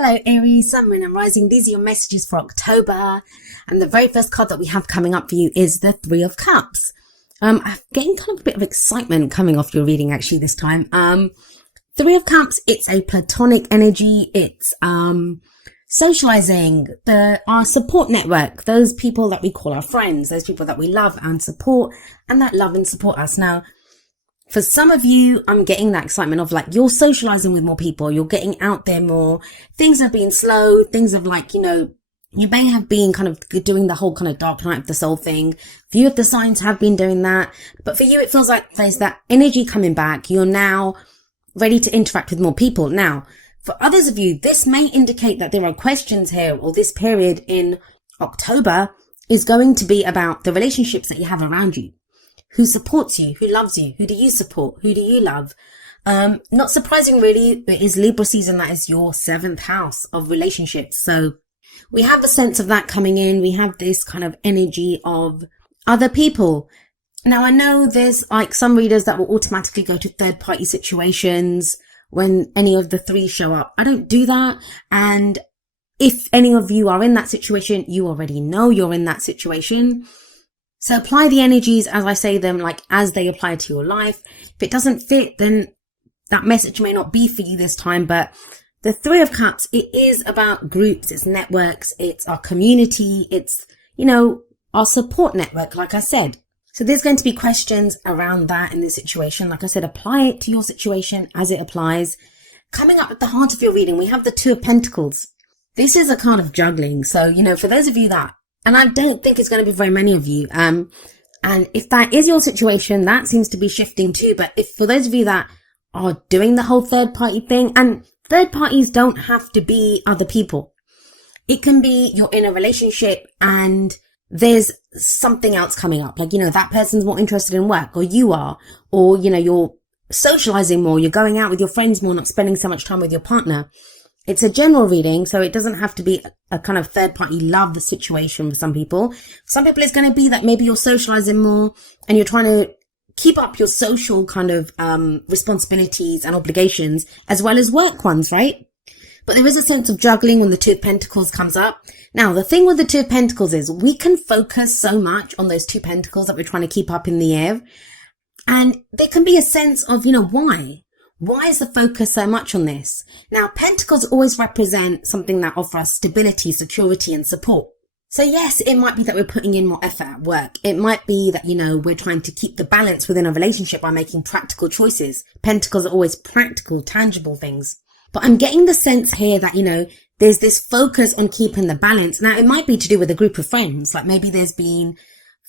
Hello Aries, Sun, Moon and Rising. These are your messages for October. And the very first card that we have coming up for you is the Three of Cups. I'm getting kind of a bit of excitement coming off your reading actually this time. Three of Cups, it's a platonic energy. It's socializing, our support network, those people that we call our friends, those people that we love and support and that love and support us. Now, for some of you, I'm getting that excitement of like, you're socializing with more people, you're getting out there more, things have been slow, things have like, you may have been kind of doing the whole kind of dark night of the soul thing. Few of the signs have been doing that, but for you, it feels like there's that energy coming back. You're now ready to interact with more people. Now, for others of you, this may indicate that there are questions here, or this period in October is going to be about the relationships that you have around you. Who supports you? Who loves you? Who do you support? Who do you love? Not surprising really, it is Libra season. That is your 7th house of relationships. So we have a sense of that coming in. We have this kind of energy of other people. Now I know there's like some readers that will automatically go to third party situations when any of the three show up. I don't do that. And if any of you are in that situation, you already know you're in that situation. So apply the energies as I say them, like as they apply to your life. If it doesn't fit, then that message may not be for you this time. But the Three of Cups, it is about groups, it's networks, it's our community, it's, our support network, like I said. So there's going to be questions around that in this situation. Like I said, apply it to your situation as it applies. Coming up at the heart of your reading, we have the Two of Pentacles. This is a card of juggling. So, for those of you that, and I don't think it's going to be very many of you. And if that is your situation, that seems to be shifting too. But if for those of you that are doing the whole third party thing, and third parties don't have to be other people. It can be you're in a relationship and there's something else coming up. Like, that person's more interested in work, or you are, or, you're socializing more, you're going out with your friends more, not spending so much time with your partner. It's a general reading, so it doesn't have to be a kind of third party love situation for some people. Some people it's going to be that maybe you're socializing more and you're trying to keep up your social kind of responsibilities and obligations as well as work ones, right? But there is a sense of juggling when the Two of Pentacles comes up. Now, the thing with the Two of Pentacles is we can focus so much on those two pentacles that we're trying to keep up in the air. And there can be a sense of, why? Why is the focus so much on this? Now, pentacles always represent something that offers us stability, security, and support. So yes, it might be that we're putting in more effort at work. It might be that, we're trying to keep the balance within a relationship by making practical choices. Pentacles are always practical, tangible things. But I'm getting the sense here that, there's this focus on keeping the balance. Now, it might be to do with a group of friends. Like maybe there's been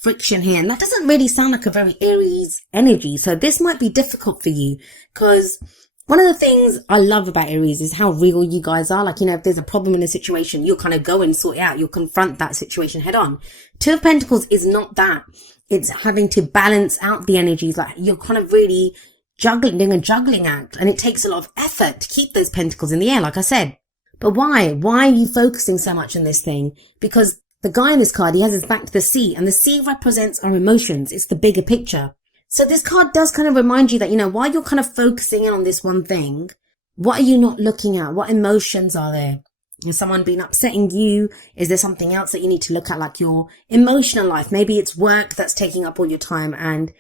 friction here, and that doesn't really sound like a very Aries energy. So this might be difficult for you, because one of the things I love about Aries is how real you guys are. Like, if there's a problem in a situation, you'll kind of go and sort it out. You'll confront that situation head on. Two of Pentacles is not that. It's having to balance out the energies. Like you're kind of really doing a juggling act, and it takes a lot of effort to keep those pentacles in the air, like I said. But why? Why are you focusing so much on this thing? Because the guy in this card, he has his back to the sea, and the sea represents our emotions. It's the bigger picture. So this card does kind of remind you that, while you're kind of focusing in on this one thing, what are you not looking at? What emotions are there? Has someone been upsetting you? Is there something else that you need to look at, like your emotional life? Maybe it's work that's taking up all your time, and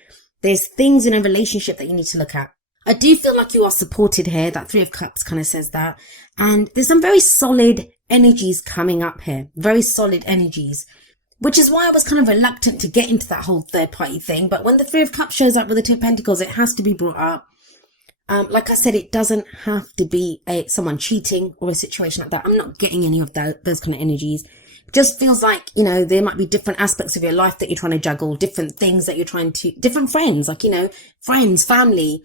there's things in a relationship that you need to look at. I do feel like you are supported here. That Three of Cups kind of says that. And there's some very solid energies coming up here. Very solid energies. Which is why I was kind of reluctant to get into that whole third party thing. But when the Three of Cups shows up with the Two of Pentacles, it has to be brought up. Like I said, it doesn't have to be someone cheating or a situation like that. I'm not getting any of those kind of energies. It just feels like, there might be different aspects of your life that you're trying to juggle, different things that you're trying to, different friends, like, friends, family,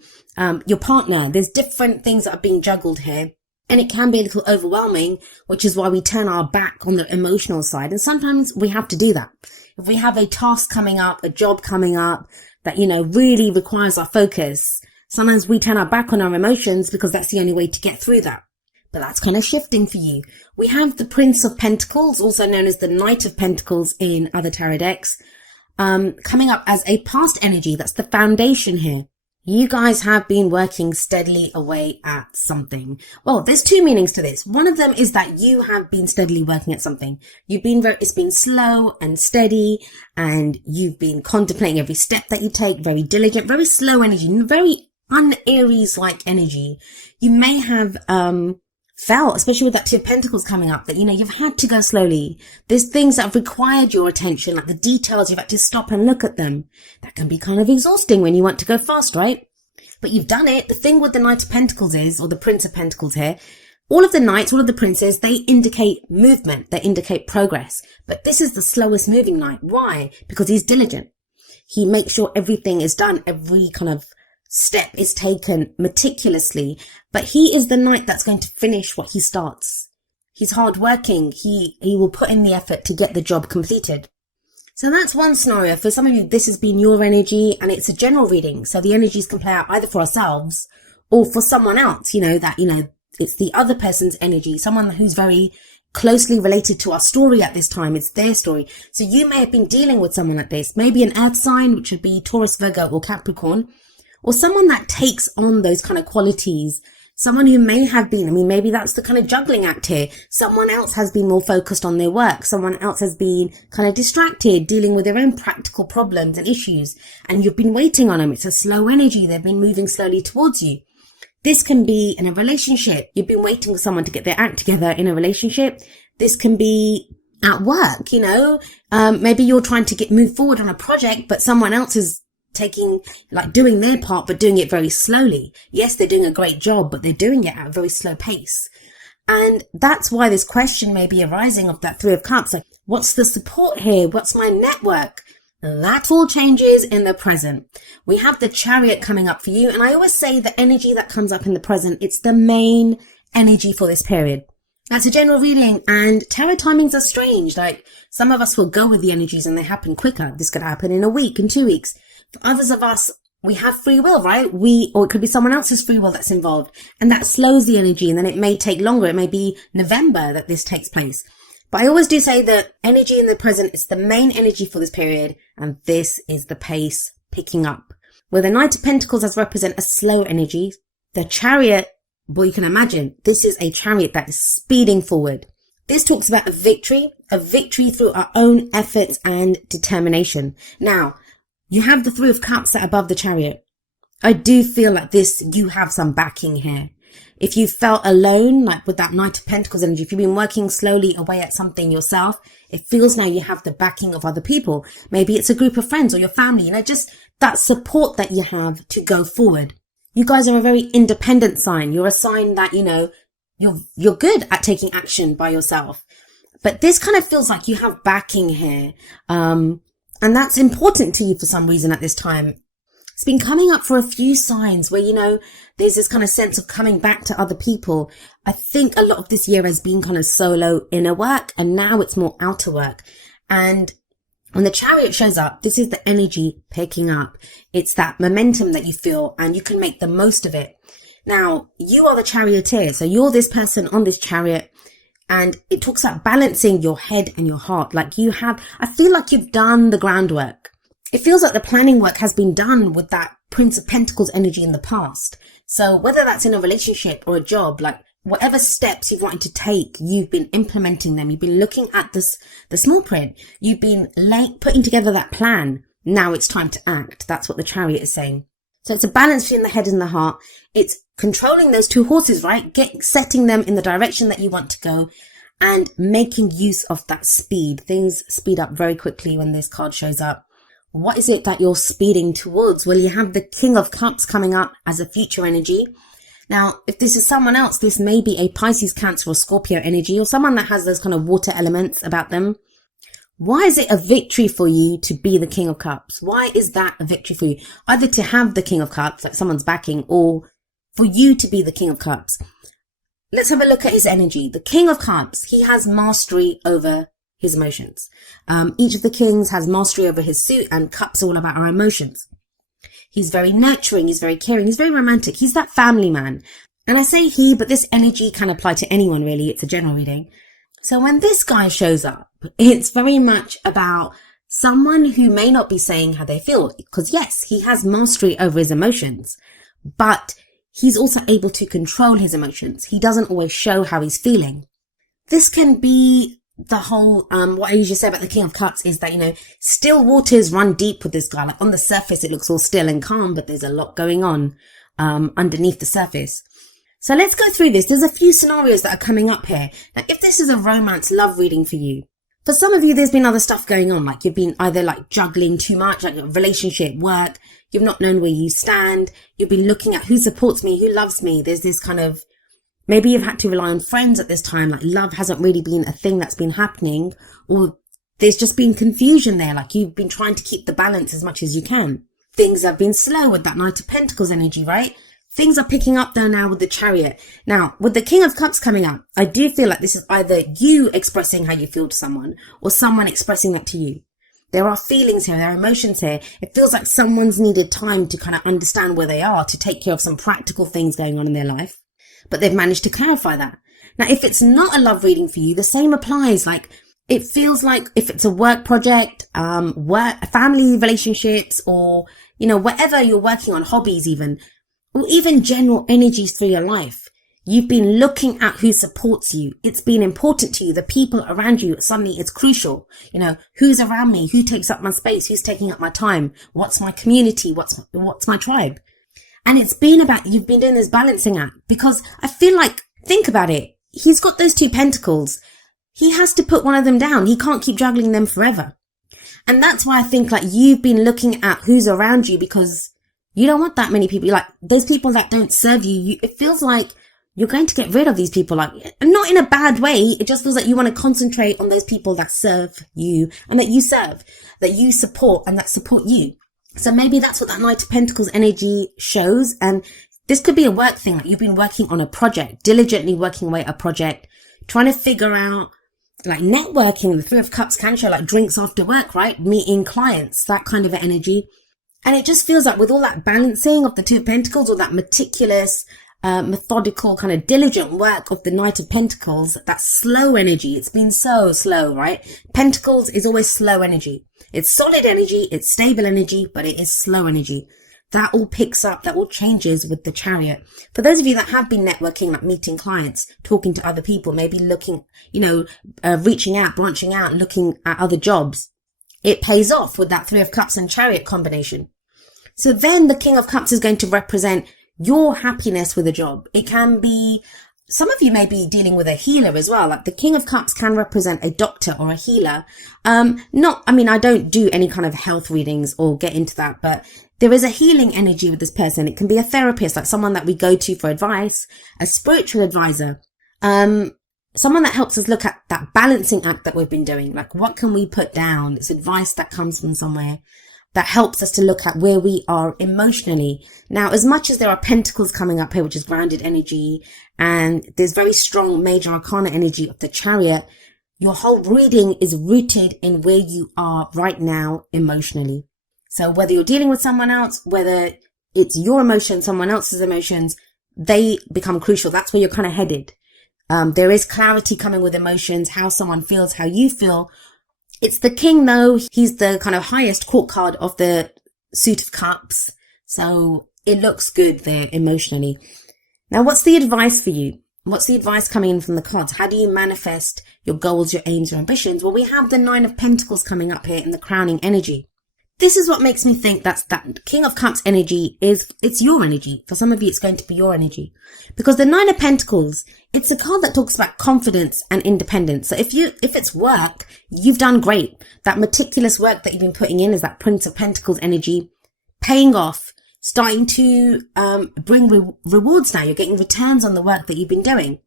your partner. There's different things that are being juggled here. And it can be a little overwhelming, which is why we turn our back on the emotional side. And sometimes we have to do that. If we have a task coming up, a job coming up that, really requires our focus, sometimes we turn our back on our emotions because that's the only way to get through that. But that's kind of shifting for you. We have the Prince of Pentacles, also known as the Knight of Pentacles in other tarot decks, coming up as a past energy. That's the foundation here. You guys have been working steadily away at something. Well, there's two meanings to this. One of them is that you have been steadily working at something. It's been slow and steady, and you've been contemplating every step that you take, very diligent, very slow energy, very un-Aries-like energy. You may have, felt, especially with that Two of Pentacles coming up, that, you've had to go slowly. There's things that have required your attention, like the details, you've had to stop and look at them. That can be kind of exhausting when you want to go fast, right? But you've done it. The thing with the Knight of Pentacles is, or the Prince of Pentacles here, all of the knights, all of the princes, they indicate movement, they indicate progress. But this is the slowest moving knight. Why? Because he's diligent. He makes sure everything is done, every kind of step is taken meticulously, but he is the knight that's going to finish what he starts. He's hardworking. He will put in the effort to get the job completed. So that's one scenario. For some of you, this has been your energy, and it's a general reading. So the energies can play out either for ourselves or for someone else, it's the other person's energy, someone who's very closely related to our story at this time. It's their story. So you may have been dealing with someone like this, maybe an earth sign, which would be Taurus, Virgo, or Capricorn, or someone that takes on those kind of qualities. Someone who may have been, maybe that's the kind of juggling act here. Someone else has been more focused on their work. Someone else has been kind of distracted, dealing with their own practical problems and issues. And you've been waiting on them. It's a slow energy. They've been moving slowly towards you. This can be in a relationship. You've been waiting for someone to get their act together in a relationship. This can be at work, maybe you're trying to move forward on a project, but someone else is doing their part, but doing it very slowly. Yes, they're doing a great job, but they're doing it at a very slow pace. And that's why this question may be arising of that Three of Cups. Like, what's the support here? What's my network? That all changes in the present. We have the Chariot coming up for you. And I always say the energy that comes up in the present, it's the main energy for this period. That's a general reading, and tarot timings are strange. Like, some of us will go with the energies and they happen quicker. This could happen in a week, in 2 weeks. For others of us, we have free will, right? Or it could be someone else's free will that's involved, and that slows the energy, and then it may take longer. It may be November that this takes place. But I always do say that energy in the present is the main energy for this period, and this is the pace picking up. Where the Knight of Pentacles does represent a slow energy, the Chariot, well, you can imagine, this is a chariot that is speeding forward. This talks about a victory through our own efforts and determination. Now, you have the Three of Cups that are above the Chariot. I do feel like you have some backing here. If you felt alone, like with that Knight of Pentacles energy, if you've been working slowly away at something yourself, it feels now you have the backing of other people. Maybe it's a group of friends or your family, just that support that you have to go forward. You guys are a very independent sign. You're a sign that, you're good at taking action by yourself. But this kind of feels like you have backing here. And that's important to you for some reason at this time. It's been coming up for a few signs where, there's this kind of sense of coming back to other people. I think a lot of this year has been kind of solo inner work, and now it's more outer work. And when the Chariot shows up, this is the energy picking up. It's that momentum that you feel, and you can make the most of it. Now, you are the charioteer. So you're this person on this chariot, and it talks about balancing your head and your heart. I feel like you've done the groundwork. It feels like the planning work has been done with that Prince of Pentacles energy in the past. So whether that's in a relationship or a job, whatever steps you've wanted to take, you've been implementing them. You've been looking at the small print. You've been putting together that plan. Now it's time to act. That's what the Chariot is saying. So it's a balance between the head and the heart. It's controlling those two horses, right? Setting them in the direction that you want to go, and making use of that speed. Things speed up very quickly when this card shows up. What is it that you're speeding towards? Well, you have the King of Cups coming up as a future energy. Now, if this is someone else, this may be a Pisces, Cancer, or Scorpio energy, or someone that has those kind of water elements about them. Why is it a victory for you to be the King of Cups? Why is that a victory for you? Either to have the King of Cups, like someone's backing, or for you to be the King of Cups. Let's have a look at his energy. The King of Cups, he has mastery over his emotions. Each of the kings has mastery over his suit, and cups are all about our emotions. He's very nurturing, he's very caring, he's very romantic. He's that family man. And I say he, but this energy can apply to anyone really. It's a general reading. So when this guy shows up, it's very much about someone who may not be saying how they feel, because yes, he has mastery over his emotions, but he's also able to control his emotions. He doesn't always show how he's feeling. This can be the whole, what I usually say about the King of Cups is that, still waters run deep with this guy. Like on the surface, it looks all still and calm, but there's a lot going on, underneath the surface. So let's go through this. There's a few scenarios that are coming up here. Now, if this is a romance love reading for you, for some of you, there's been other stuff going on. Like you've been either like juggling too much, like relationship, work. You've not known where you stand. You've been looking at who supports me, who loves me. There's this kind of, maybe you've had to rely on friends at this time. Like love hasn't really been a thing that's been happening, or there's just been confusion there. Like you've been trying to keep the balance as much as you can. Things have been slow with that Knight of Pentacles energy, right? Things are picking up there now with the Chariot. Now, with the King of Cups coming up, I do feel like this is either you expressing how you feel to someone or someone expressing that to you. There are feelings here, there are emotions here. It feels like someone's needed time to kind of understand where they are, to take care of some practical things going on in their life, but they've managed to clarify that. Now, if it's not a love reading for you, the same applies. Like, it feels like if it's a work project, family relationships, or, whatever you're working on, hobbies even, or even general energies for your life. You've been looking at who supports you. It's been important to you. The people around you, suddenly it's crucial. Who's around me? Who takes up my space? Who's taking up my time? What's my community? What's my tribe? And it's been about, you've been doing this balancing act, because I feel like, think about it. He's got those 2 pentacles. He has to put one of them down. He can't keep juggling them forever. And that's why I think like you've been looking at who's around you, because you don't want that many people. Like, there's people that don't serve you. It feels like you're going to get rid of these people, like, not in a bad way. It just feels like you want to concentrate on those people that serve you and that you serve, that you support and that support you. So maybe that's what that Knight of Pentacles energy shows. And this could be a work thing. Like you've been working on a project, diligently working away at a project, trying to figure out, like, networking. The 3 of Cups can show like drinks after work, right? Meeting clients, that kind of energy. And it just feels like with all that balancing of the 2 of Pentacles, or that meticulous, methodical, kind of diligent work of the Knight of Pentacles, that slow energy. It's been so slow, right? Pentacles is always slow energy. It's solid energy, it's stable energy, but it is slow energy. That all picks up, that all changes with the Chariot. For those of you that have been networking, like meeting clients, talking to other people, maybe looking, reaching out, branching out, looking at other jobs, it pays off with that 3 of Cups and Chariot combination. So then the King of Cups is going to represent your happiness with a job. It can be, some of you may be dealing with a healer as well. Like the King of Cups can represent a doctor or a healer. I don't do any kind of health readings or get into that, but there is a healing energy with this person. It can be a therapist, like someone that we go to for advice, a spiritual advisor, someone that helps us look at that balancing act that we've been doing. Like, what can we put down? It's advice that comes from somewhere that helps us to look at where we are emotionally. Now, as much as there are pentacles coming up here, which is grounded energy, and there's very strong major arcana energy of the Chariot, your whole reading is rooted in where you are right now emotionally. So whether you're dealing with someone else, whether it's your emotions, someone else's emotions, they become crucial. That's where you're kind of headed. There is clarity coming with emotions, how someone feels, how you feel. It's the King, though. He's the kind of highest court card of the suit of cups. So it looks good there emotionally. Now, what's the advice for you? What's the advice coming in from the cards? How do you manifest your goals, your aims, your ambitions? Well, we have the 9 of Pentacles coming up here in the crowning energy. This is what makes me think that King of Cups energy it's your energy. For some of you, it's going to be your energy. Because the 9 of Pentacles, it's a card that talks about confidence and independence. So if it's work, you've done great. That meticulous work that you've been putting in is that Prince of Pentacles energy, paying off, starting to bring rewards now. You're getting returns on the work that you've been doing.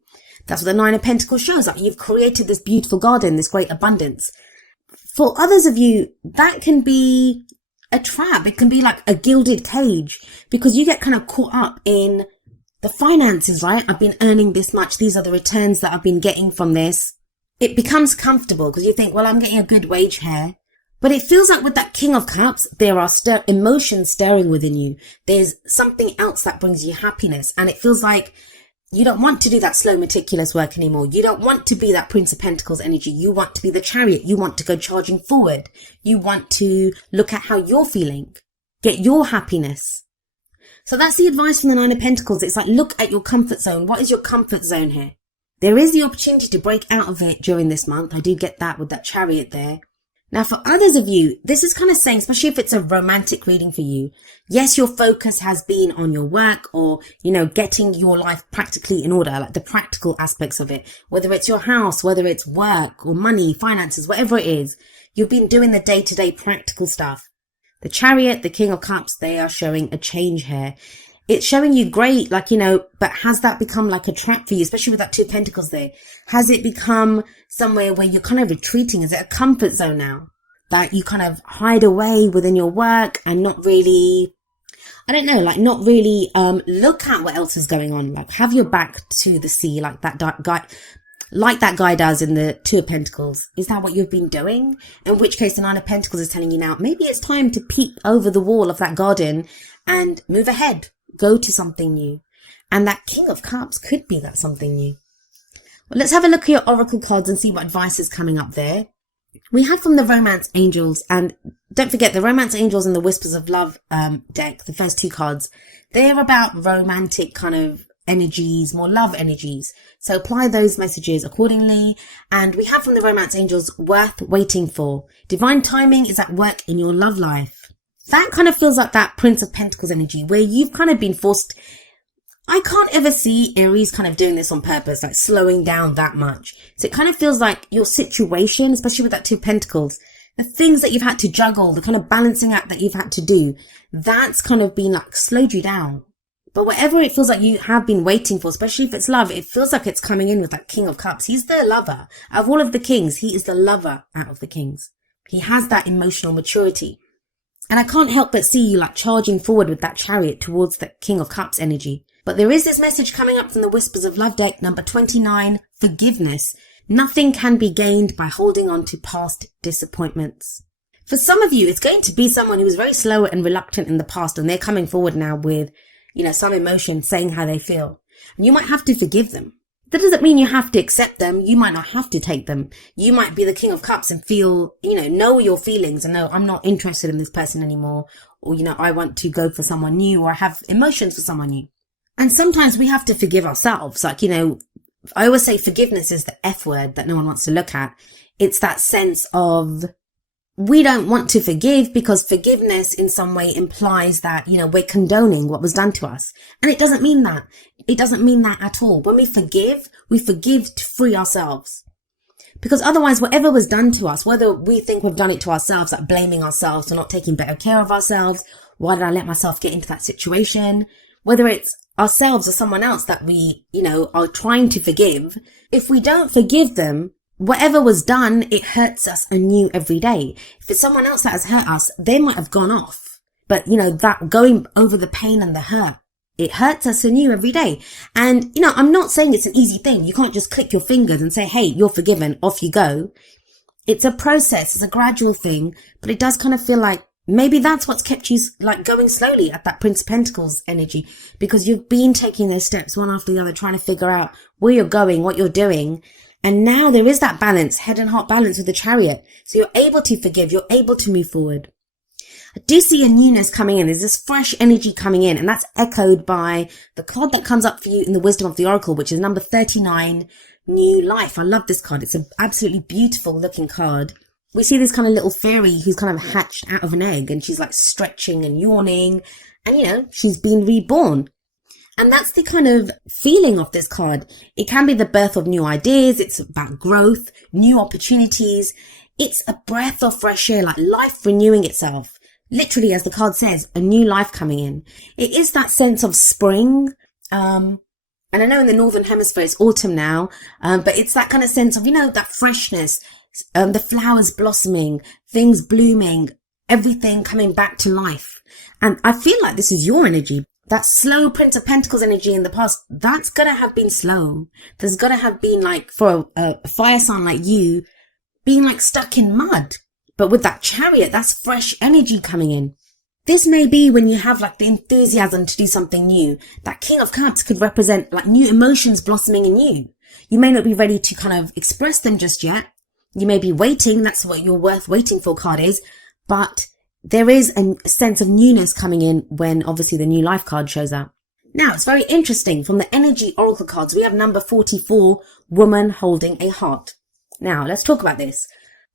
That's what the 9 of Pentacles shows. Like, you've created this beautiful garden, this great abundance. For others of you, that can be a trap. It can be like a gilded cage, because you get kind of caught up in the finances, right? I've been earning this much. These are the returns that I've been getting from this. It becomes comfortable because you think, well, I'm getting a good wage here. But it feels like with that King of Cups, there are emotions stirring within you. There's something else that brings you happiness. And it feels like You don't want to do that slow, meticulous work anymore. You don't want to be that Prince of Pentacles energy. You want to be the Chariot. You want to go charging forward. You want to look at how you're feeling. Get your happiness. So that's the advice from the Nine of Pentacles. It's like, look at your comfort zone. What is your comfort zone here? There is the opportunity to break out of it during this month. I do get that with that Chariot there. Now, for others of you, this is kind of saying, especially if it's a romantic reading for you, yes, your focus has been on your work or, getting your life practically in order, like the practical aspects of it, whether it's your house, whether it's work or money, finances, whatever it is, you've been doing the day-to-day practical stuff. The Chariot, the King of Cups, they are showing a change here. It's showing you great, but has that become like a trap for you, especially with that Two of Pentacles there? Has it become somewhere where you're kind of retreating? Is it a comfort zone now that you kind of hide away within your work and not really, not really look at what else is going on? Like, have your back to the sea like that guy does in the Two of Pentacles. Is that what you've been doing? In which case the Nine of Pentacles is telling you now, maybe it's time to peep over the wall of that garden and move ahead. Go to something new. And that King of Cups could be that something new. Well, let's have a look at your oracle cards and see what advice is coming up there. We had from the Romance Angels, and don't forget the Romance Angels and the Whispers of Love deck, the first two cards, they're about romantic kind of energies, more love energies. So apply those messages accordingly. And we have from the Romance Angels, worth waiting for. Divine timing is at work in your love life. That kind of feels like that Prince of Pentacles energy where you've kind of been forced. I can't ever see Aries kind of doing this on purpose, like slowing down that much. So it kind of feels like your situation, especially with that Two of Pentacles, the things that you've had to juggle, the kind of balancing act that you've had to do, that's kind of been like slowed you down. But whatever it feels like you have been waiting for, especially if it's love, it feels like it's coming in with that King of Cups. He's the lover. Out of all of the kings, he is the lover out of the kings. He has that emotional maturity. And I can't help but see you like charging forward with that Chariot towards the King of Cups energy. But there is this message coming up from the Whispers of Love deck, number 29, forgiveness. Nothing can be gained by holding on to past disappointments. For some of you, it's going to be someone who was very slow and reluctant in the past, and they're coming forward now with, some emotion, saying how they feel. And you might have to forgive them. That doesn't mean you have to accept them. You might not have to take them. You might be the King of Cups and feel, know your feelings and know I'm not interested in this person anymore. Or, I want to go for someone new or have emotions for someone new. And sometimes we have to forgive ourselves. Like, I always say forgiveness is the F word that no one wants to look at. It's that sense of we don't want to forgive because forgiveness in some way implies that, we're condoning what was done to us. And it doesn't mean that. It doesn't mean that at all. When we forgive to free ourselves. Because otherwise, whatever was done to us, whether we think we've done it to ourselves, like blaming ourselves for not taking better care of ourselves, why did I let myself get into that situation? Whether it's ourselves or someone else that we, are trying to forgive, if we don't forgive them, whatever was done, it hurts us anew every day. If it's someone else that has hurt us, they might have gone off. But, that going over the pain and the hurt, it hurts us anew every day. And, I'm not saying it's an easy thing. You can't just click your fingers and say, hey, you're forgiven, off you go. It's a process. It's a gradual thing. But it does kind of feel like maybe that's what's kept you like going slowly at that Prince of Pentacles energy, because you've been taking those steps one after the other, trying to figure out where you're going, what you're doing. And now there is that balance, head and heart balance with the Chariot. So you're able to forgive, you're able to move forward. I do see a newness coming in. There's this fresh energy coming in, and that's echoed by the card that comes up for you in the Wisdom of the Oracle, which is number 39, New Life. I love this card. It's an absolutely beautiful looking card. We see this kind of little fairy who's kind of hatched out of an egg, and she's like stretching and yawning, and she's been reborn. And that's the kind of feeling of this card. It can be the birth of new ideas. It's about growth, new opportunities. It's a breath of fresh air, like life renewing itself. Literally, as the card says, a new life coming in. It is that sense of spring. And I know in the Northern Hemisphere it's autumn now, but it's that kind of sense of, that freshness, the flowers blossoming, things blooming, everything coming back to life. And I feel like this is your energy. That slow Prince of Pentacles energy in the past, that's going to have been slow. There's going to have been like, for a fire sign like you, being like stuck in mud. But with that Chariot, that's fresh energy coming in. This may be when you have like the enthusiasm to do something new. That King of Cups could represent like new emotions blossoming in you. You may not be ready to kind of express them just yet. You may be waiting. That's what your worth waiting for card is. But there is a sense of newness coming in when obviously the new life card shows up. Now, it's very interesting. From the energy oracle cards, we have number 44, woman holding a heart. Now, let's talk about this.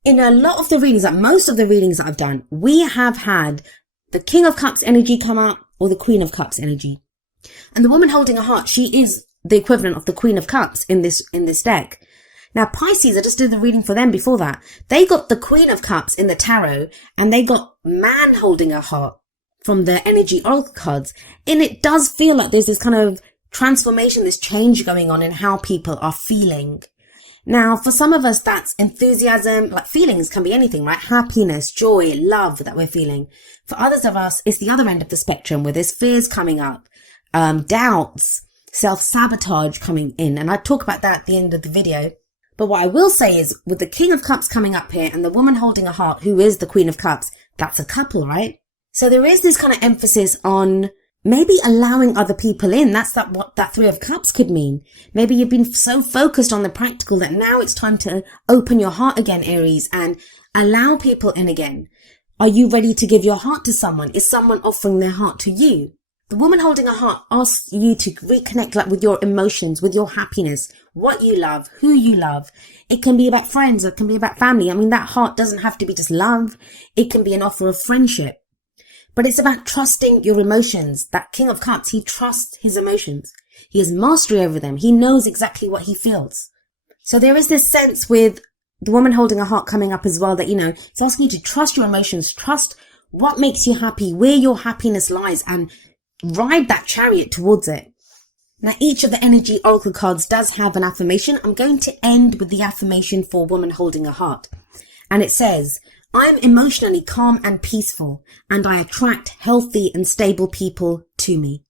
In a lot of the readings, like most of the readings that I've done, we have had the King of Cups energy come out or the Queen of Cups energy. And the woman holding a heart, she is the equivalent of the Queen of Cups in this deck. Now, Pisces, I just did the reading for them before that. They got the Queen of Cups in the tarot and they got man holding a heart from the energy oracle cards. And it does feel like there's this kind of transformation, this change going on in how people are feeling. Now, for some of us, that's enthusiasm, like feelings can be anything, right? Happiness, joy, love that we're feeling. For others of us, it's the other end of the spectrum where there's fears coming up, doubts, self-sabotage coming in. And I talk about that at the end of the video. But what I will say is with the King of Cups coming up here and the woman holding a heart, who is the Queen of Cups, that's a couple, right? So there is this kind of emphasis on maybe allowing other people in. That's what that Three of Cups could mean. Maybe you've been so focused on the practical that now it's time to open your heart again, Aries, and allow people in again. Are you ready to give your heart to someone? Is someone offering their heart to you? The woman holding a heart asks you to reconnect like with your emotions, with your happiness, what you love, who you love. It can be about friends, it can be about family. I mean, that heart doesn't have to be just love. It can be an offer of friendship. But it's about trusting your emotions. That King of Cups, he trusts his emotions. He has mastery over them. He knows exactly what he feels. So there is this sense with the woman holding a heart coming up as well that, it's asking you to trust your emotions, trust what makes you happy, where your happiness lies, and ride that chariot towards it. Now, each of the energy oracle cards does have an affirmation. I'm going to end with the affirmation for woman holding a heart. And it says, I'm emotionally calm and peaceful, and I attract healthy and stable people to me.